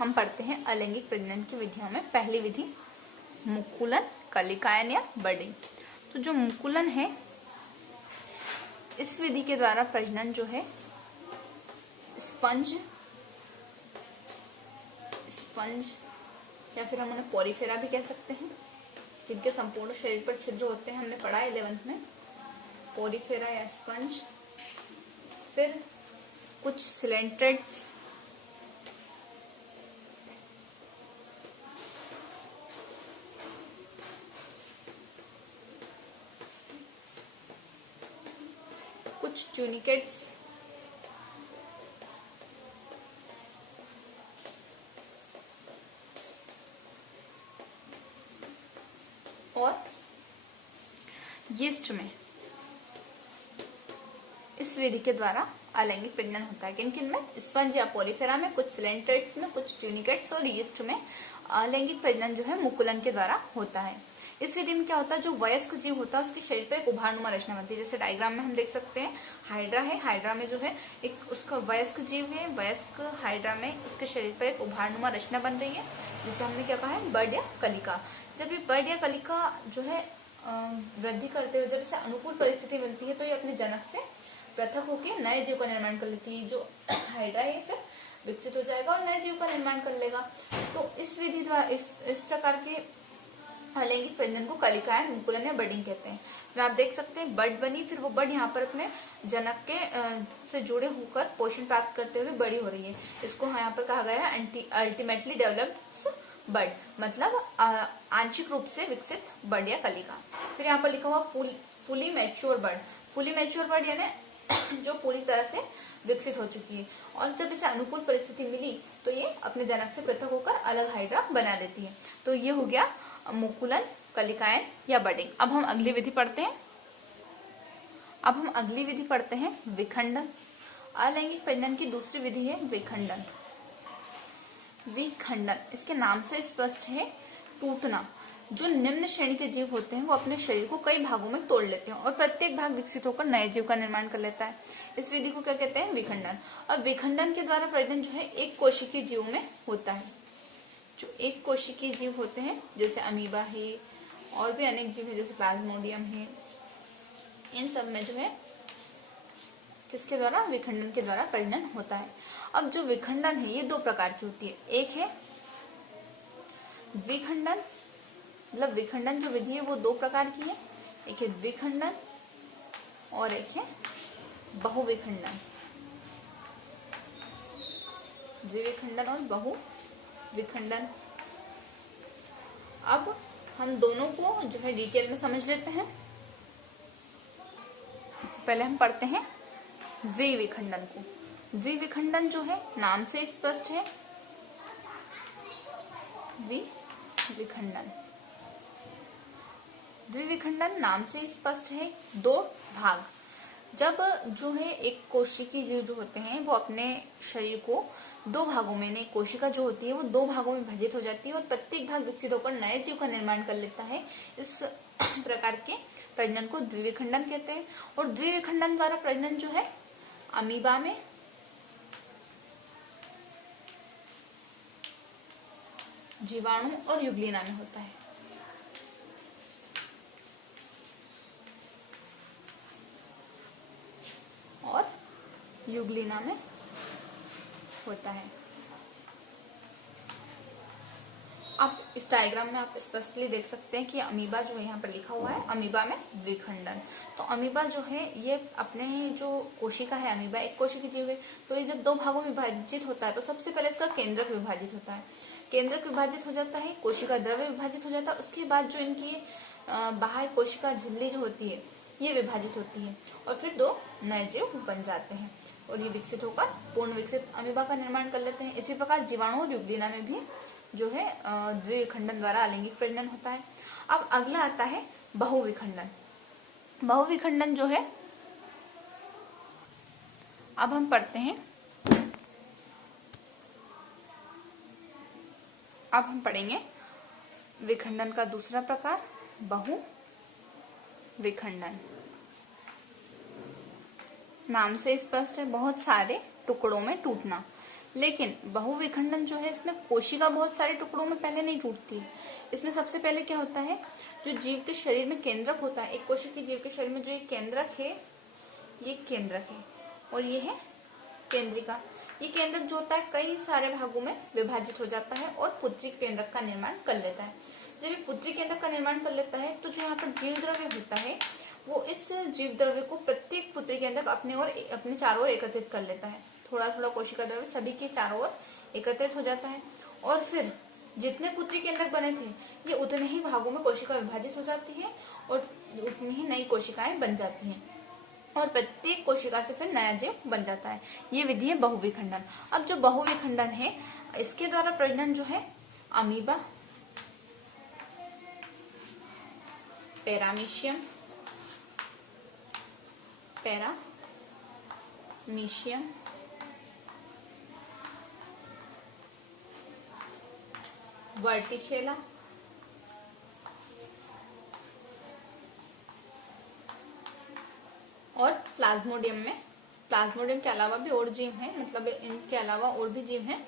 हम पढ़ते हैं अलैंगिक प्रजनन की विधियों में पहली विधि मुकुलन, कलिकायन या बडिंग। तो जो मुकुलन है, इस विधि के द्वारा प्रजनन जो है स्पंज या फिर हम उन्हें पॉरीफेरा भी कह सकते हैं, जिनके संपूर्ण शरीर पर छिद्र होते हैं, हमने पढ़ा है 11th में, पॉरीफेरा या स्पंज। फिर कुछ सिलेंट्रेट्स, कुछ ट्यूनिकेट्स और यीस्ट में इस विधि के द्वारा अलैंगिक प्रजनन होता है। किन किन में? स्पंज या पॉलीफेरा में, कुछ सिलेंट्रेट्स में, कुछ ट्यूनिकेट्स और यीस्ट में अलैंगिक प्रजनन जो है मुकुलन के द्वारा होता है। इस विधि में क्या होता है, जो वयस्क जीव होता है उसके शरीर पर एक उभारनुमा रचना बनती है। जैसे डायग्राम में हम देख सकते हैं हाइड्रा है, हाइड्रा में जो है एक उसका वयस्क जीव है, वयस्क हाइड्रा में उसके शरीर पर एक उभारनुमा रचना बन रही है, जिसे हमने क्या कहा है, बड या कलिका। जब ये बड या कलिका जो है वृद्धि करते हुए जब इसे अनुकूल परिस्थिति मिलती है तो ये अपने जनक से पृथक होकर नए जीव का निर्माण कर लेती है। जो हाइड्रा है फिर विकसित हो जाएगा और नए जीव का निर्माण कर लेगा। तो इस विधि द्वारा इस प्रकार के अलैंगिक प्रजनन को कलिकायन, मुकुलन या बडिंग कहते हैं। इसमें आप देख सकते हैं बड बनी, फिर वो बड यहाँ पर अपने जनक के से जुड़े होकर पोषण प्राप्त करते हुए बड़ी हो रही है। इसको यहाँ पर कहा गया है अल्टीमेटली डेवलप्ड बड, मतलब आंशिक रूप से विकसित बड या कलिका। फिर यहाँ पर लिखा हुआ फुली मैच्योर बड। फुली मैच्योर बड यानी जो पूरी तरह से विकसित हो चुकी है और जब इसे अनुकूल परिस्थिति मिली तो ये अपने जनक से पृथक होकर अलग हाइड्रा बना लेती है। तो ये हो गया मुकुलन, कलिकायन या बडिंग। अब हम अगली विधि पढ़ते हैं विखंडन। अलैंगिक प्रजनन की दूसरी विधि है विखंडन। विखंडन इसके नाम से स्पष्ट है टूटना। जो निम्न श्रेणी के जीव होते हैं वो अपने शरीर को कई भागों में तोड़ लेते हैं और प्रत्येक भाग विकसित होकर नए जीव का निर्माण कर लेता है। इस विधि को क्या कहते हैं, विखंडन। और विखंडन के द्वारा प्रजनन जो है एक कोशिकीय जीवों में होता है। जो एक कोशिकीय जीव होते हैं जैसे अमीबा है और भी अनेक जीव है जैसे प्लाज्मोडियम है, इन सब में जो है किसके द्वारा, विखंडन के द्वारा प्रजनन होता है। अब जो विखंडन है ये दो प्रकार की होती है। एक है विखंडन, मतलब विखंडन जो विधि है वो दो प्रकार की है। एक है द्विखंडन और एक है बहुविखंडन। द्विविखंडन और बहुविखंडन। अब हम दोनों को जो है डिटेल में समझ लेते हैं। पहले हम पढ़ते हैं द्विविखंडन को। द्विविखंडन जो है नाम से स्पष्ट है, द्विविखंडन नाम से स्पष्ट है, दो भाग। जब जो है एक कोशिकीय जीव जो होते हैं वो अपने शरीर को दो भागों में, एक कोशिका जो होती है वो दो भागों में विभाजित हो जाती है और प्रत्येक भाग विकसित होकर नए जीव का निर्माण कर लेता है। इस प्रकार के प्रजनन को द्विविखंडन कहते हैं। और द्विविखंडन द्वारा प्रजनन जो है अमीबा में, जीवाणु और युग्लिना में होता है। और युग्लिना में होता है। अब इस डायग्राम में आप स्पष्टली देख सकते हैं कि अमीबा जो है यहाँ पर लिखा हुआ है, अमीबा में द्विखंडन। तो अमीबा जो है ये अपने जो कोशिका है, अमीबा एक कोशिकीय जीव है, तो ये जब दो भागों में विभाजित होता है तो सबसे पहले इसका केंद्रक विभाजित होता है। केंद्रक विभाजित हो जाता है, कोशिका द्रव्य विभाजित हो जाता है, उसके बाद जो इनकी बाह्य कोशिका झिल्ली जो होती है ये विभाजित होती है और फिर दो नए जीव बन जाते हैं और ये विकसित होकर पूर्ण विकसित अमीबा का निर्माण कर लेते हैं। इसी प्रकार जीवाणु और युग्लिना में भी जो है द्विविखंडन द्वारा अलैंगिक प्रजनन होता है। अब अगला आता है बहुविखंडन। बहुविखंडन जो है अब हम पढ़ते हैं, अब हम पढ़ेंगे विखंडन का दूसरा प्रकार बहुविखंडन। नाम से स्पष्ट है, बहुत सारे टुकड़ों में टूटना। लेकिन बहुविखंडन जो है इसमें कोशिका बहुत सारे टुकड़ों में पहले नहीं टूटती है। इसमें सबसे पहले क्या होता है, जो जीव के शरीर में केंद्रक होता है, एक कोशिकीय जीव के शरीर में जो ये केंद्रक है, ये केंद्रक है और ये है केंद्रिका। ये केंद्रक जो होता है कई सारे भागों में विभाजित हो जाता है और पुत्री केंद्रक का निर्माण कर लेता है। जब ये पुत्री केंद्रक का निर्माण कर लेता है तो जो यहाँ पर जीव द्रव्य होता है वो इस जीव द्रव्य को प्रत्येक पुत्री केंद्रक अपने चारों ओर एकत्रित कर लेता है। थोड़ा थोड़ा कोशिका द्रव्य सभी के चारों ओर एकत्रित हो जाता है और फिर जितने पुत्री केंद्रक बने थे ये उतने ही भागों में कोशिका विभाजित हो जाती है और उतनी ही नई कोशिकाएं बन जाती हैं और प्रत्येक कोशिका से फिर नया जीव बन जाता है। ये विधि है बहुविखंडन। अब जो बहुविखंडन है इसके द्वारा प्रजनन जो है अमीबा, पैरामीशियम, वर्टिसेला और प्लाज्मोडियम के अलावा भी और जीव हैं, मतलब इनके अलावा और भी जीव हैं,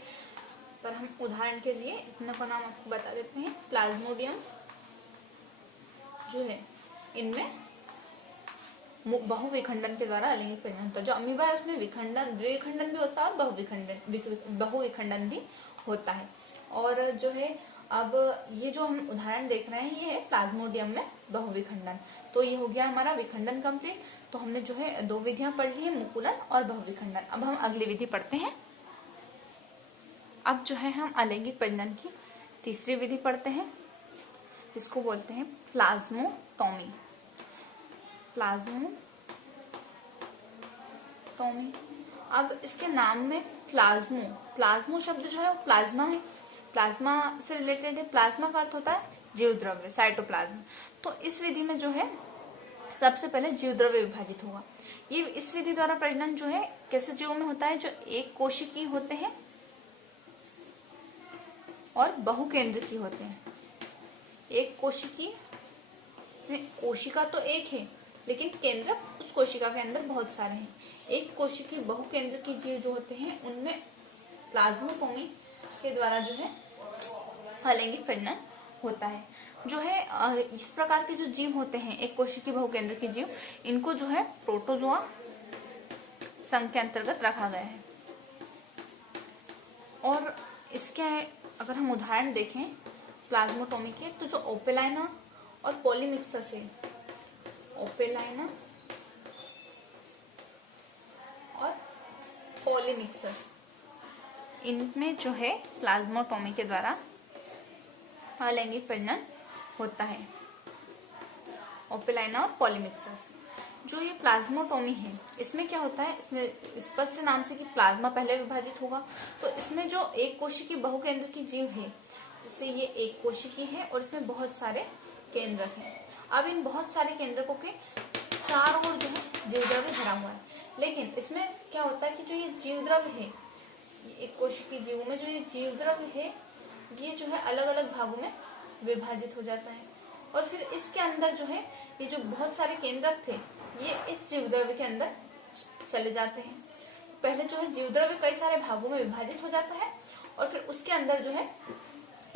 पर हम उदाहरण के लिए इतना का नाम आपको बता देते हैं। प्लाज्मोडियम जो है इनमें बहुविखंडन के द्वारा अलैंगिक प्रजनन होता है। जो अमीबा है उसमें द्विविखंडन भी होता है और बहुविखंडन भी होता है। और जो है अब ये जो हम उदाहरण देख रहे हैं ये है प्लाज्मोडियम में बहुविखंडन। तो ये हो गया हमारा विखंडन कंप्लीट। तो हमने जो है 2 विधियां पढ़ ली है, मुकुलन और बहुविखंडन। अब हम अगली विधि पढ़ते हैं। अब जो है हम अलैंगिक प्रजनन की तीसरी विधि पढ़ते हैं जिसको बोलते हैं प्लाज्मोटोमी। अब इसके नाम में प्लाज्मो शब्द जो है वो प्लाज्मा है, प्लाज्मा से रिलेटेड है। प्लाज्मा का अर्थ होता है जीव द्रव्य, साइटोप्लाज्म। तो इस विधि में जो है सबसे पहले जीव द्रव्य विभाजित होगा। ये इस विधि द्वारा प्रजनन जो है कैसे जीवों में होता है, जो एक कोशिकीय होते हैं और बहुकेंद्रकीय होते हैं। एक कोशिकीय, कोशिका तो एक है लेकिन केंद्रक उस कोशिका के अंदर बहुत सारे हैं। एक कोशिकीय बहुकेंद्रकीय जीव जो होते हैं उनमें प्लाज्मोटोमी के द्वारा जो है अलैंगिक प्रजनन होता है। जो है इस प्रकार के जो जीव होते हैं एक कोशिकीय बहुकेंद्रकीय जीव, इनको जो है प्रोटोजोआ संघ के अंतर्गत रखा गया है। और इसके अगर हम उदाहरण देखें प्लाज्मोटोमी के, तो जो ओपेलाइना और पॉलीमिक्सस है, ओपेलाइना और पॉलीमिक्सस, इनमें जो है प्लाज्मोटोमी के द्वारा अलैंगिक प्रजनन होता है। ओपेलाइना और पॉलीमिक्सस। जो ये प्लाज्मोटोमी है इसमें क्या होता है, इसमें स्पष्ट नाम से कि प्लाज्मा पहले विभाजित होगा। तो इसमें जो एक कोशिकीय बहुकेंद्रकीय जीव है, जैसे ये एक कोशिकीय है और इसमें बहुत सारे केंद्रक हैं। अब इन बहुत सारे केंद्रकों के चारों ओर जो है जीव द्रव्य भरा हुआ है। लेकिन इसमें क्या होता है कि जो ये जीव द्रव्य है, एक कोशिकीय जीव में जो ये जीव द्रव्य है ये जो है अलग अलग भागों में विभाजित हो जाता है और फिर इसके अंदर जो है ये जो बहुत सारे केंद्रक थे ये इस जीव द्रव्य के अंदर चले जाते हैं। पहले जो है जीव द्रव्य कई सारे भागों में विभाजित हो जाता है और फिर उसके अंदर जो है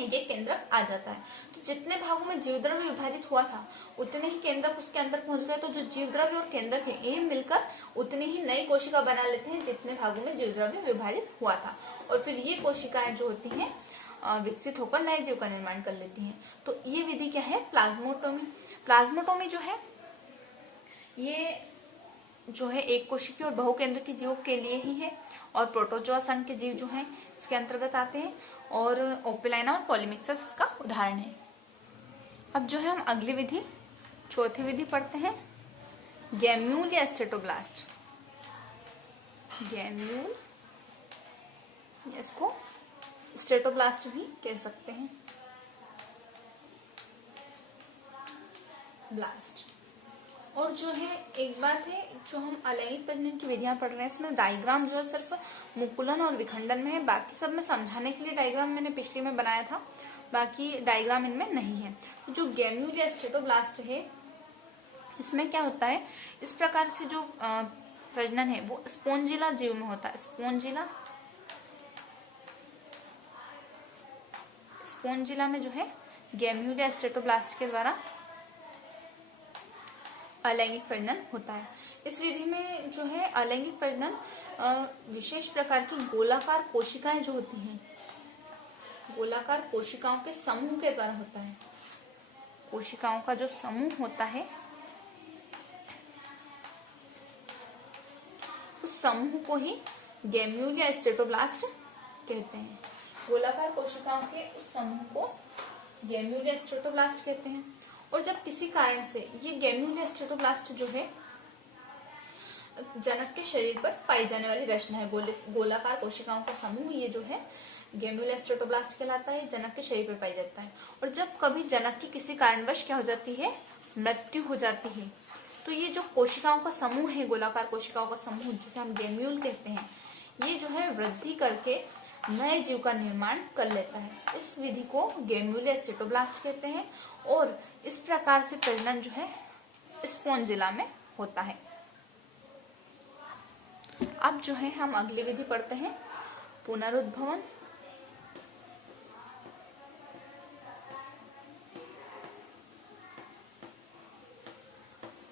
ये केंद्रक आ जाता है। तो जितने भागों में जीव द्रव्य विभाजित हुआ था उतने ही केंद्रक उसके अंदर पहुंच गए। तो जो जीव द्रव्य और केंद्रक है ये मिलकर उतनी ही नई कोशिका बना लेते हैं जितने भागों में जीव द्रव्य विभाजित हुआ था। और फिर ये कोशिकाएं जो होती हैं विकसित होकर नए जीव का निर्माण कर लेती हैं। तो ये विधि क्या है, प्लाज्मोटोमी। प्लाज्मोटोमी जो है ये जो है एक कोशिकीय और बहुकेंद्रकीय जीवों के लिए ही है और प्रोटोजोआ संघ के जीव जो हैं इसके अंतर्गत आते हैं और ओपेलाइना और पॉलीमिक्सस का उदाहरण है। अब जो है हम अगली विधि चौथी विधि पढ़ते हैं, गैम्यूल या स्टेटोब्लास्ट। गैम्यूल, इसको स्टेटोब्लास्ट भी कह सकते हैं, ब्लास्ट। और जो है एक बात है, जो हम अलैंगिक प्रजनन की विधियां पढ़ रहे हैं इसमें डायग्राम जो है सिर्फ मुकुलन और विखंडन में है, बाकी सब में समझाने के लिए डायग्राम मैंने पिछले में बनाया था, बाकी डायग्राम इनमें नहीं है। जो गैम्यूल या स्टेटोब्लास्ट है इसमें क्या होता है, इस प्रकार से जो प्रजनन है वो स्पोंजिला जीव में होता है। स्पोंजिला स्पोंजिला में जो है गैम्यूल या स्टेटोब्लास्ट के द्वारा अलैंगिक प्रजनन होता है। इस विधि में जो है अलैंगिक प्रजनन विशेष प्रकार की गोलाकार कोशिकाएं जो होती हैं, गोलाकार कोशिकाओं के समूह के द्वारा होता है। कोशिकाओं का जो समूह होता है उस समूह को ही गैम्यूल या स्टेटोब्लास्ट कहते हैं। गोलाकार कोशिकाओं के उस समूह को गैम्यूल या स्टेटोब्लास्ट कहते हैं। और जब किसी कारण से ये गैम्यूल या स्टेटोब्लास्ट जो है जनक के शरीर पर पाई जाने वाली रचना है, गोलाकार कोशिकाओं का समूह, ये जो है गैम्यूल या स्टेटोब्लास्ट कहलाता है, जनक के शरीर पर पाई जाता है। और जब कभी जनक की किसी कारणवश क्या हो जाती है, मृत्यु हो जाती है, तो ये जो कोशिकाओं का समूह है, गोलाकार कोशिकाओं का समूह जिसे हम गैम्यूल कहते हैं, ये जो है वृद्धि करके नए जीव का निर्माण कर लेता है। इस विधि को गैम्यूल या स्टेटोब्लास्ट कहते हैं। और इस प्रकार से प्रजनन जो है स्पोंजिला में होता है। अब जो है हम अगली विधि पढ़ते हैं, पुनरुद्भवन।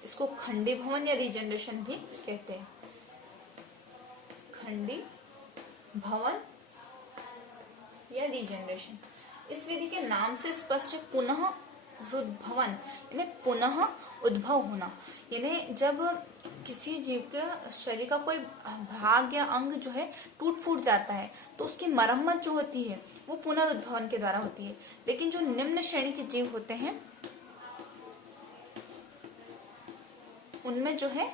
इसको खंडी भवन या रीजनरेशन भी कहते हैं। खंडी भवन या रीजनरेशन। इस विधि के नाम से स्पष्ट है पुनः रुद्भवन, यानी पुनः उद्भव होना। यानी जब किसी जीव के शरीर का कोई भाग या अंग जो है टूट फूट जाता है तो उसकी मरम्मत जो होती है वो पुनरुद्भवन के द्वारा होती है। लेकिन जो निम्न श्रेणी के जीव होते हैं उनमें जो है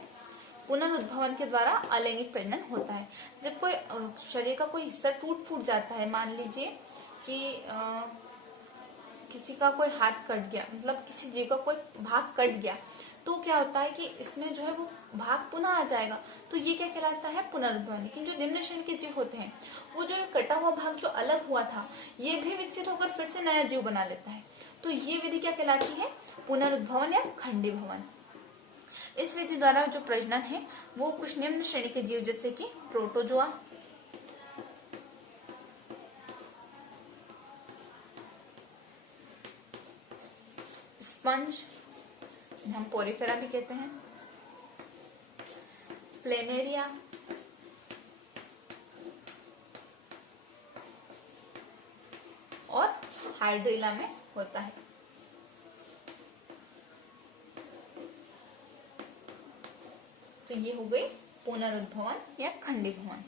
पुनरुद्भवन के द्वारा अलैंगिक प्रजनन होता है। जब कोई शरीर का कोई हिस्सा टूट फूट जाता है, मान लीजिए कि किसी का कोई हाथ कट गया, मतलब किसी जीव का कोई भाग कट गया, तो क्या होता है कि इसमें जो है वो भाग पुनः आ जाएगा, तो ये क्या कहलाता है, पुनरुद्भवन। लेकिन जो निम्न श्रेणी के जीव होते हैं वो जो कटा हुआ भाग जो अलग हुआ था ये भी विकसित होकर फिर से नया जीव बना लेता है। तो ये विधि क्या कहलाती है, पुनरुद्भवन या खंडी भवन। इस विधि द्वारा जो प्रजनन है वो कुछ निम्न श्रेणी के जीव जैसे कि प्रोटोजोआ, स्पंज, हम पोरिफेरा भी कहते हैं, प्लेनेरिया, और हाइड्रिला में होता है। तो ये हो गई पुनरुद्भवन या खंडी भवन।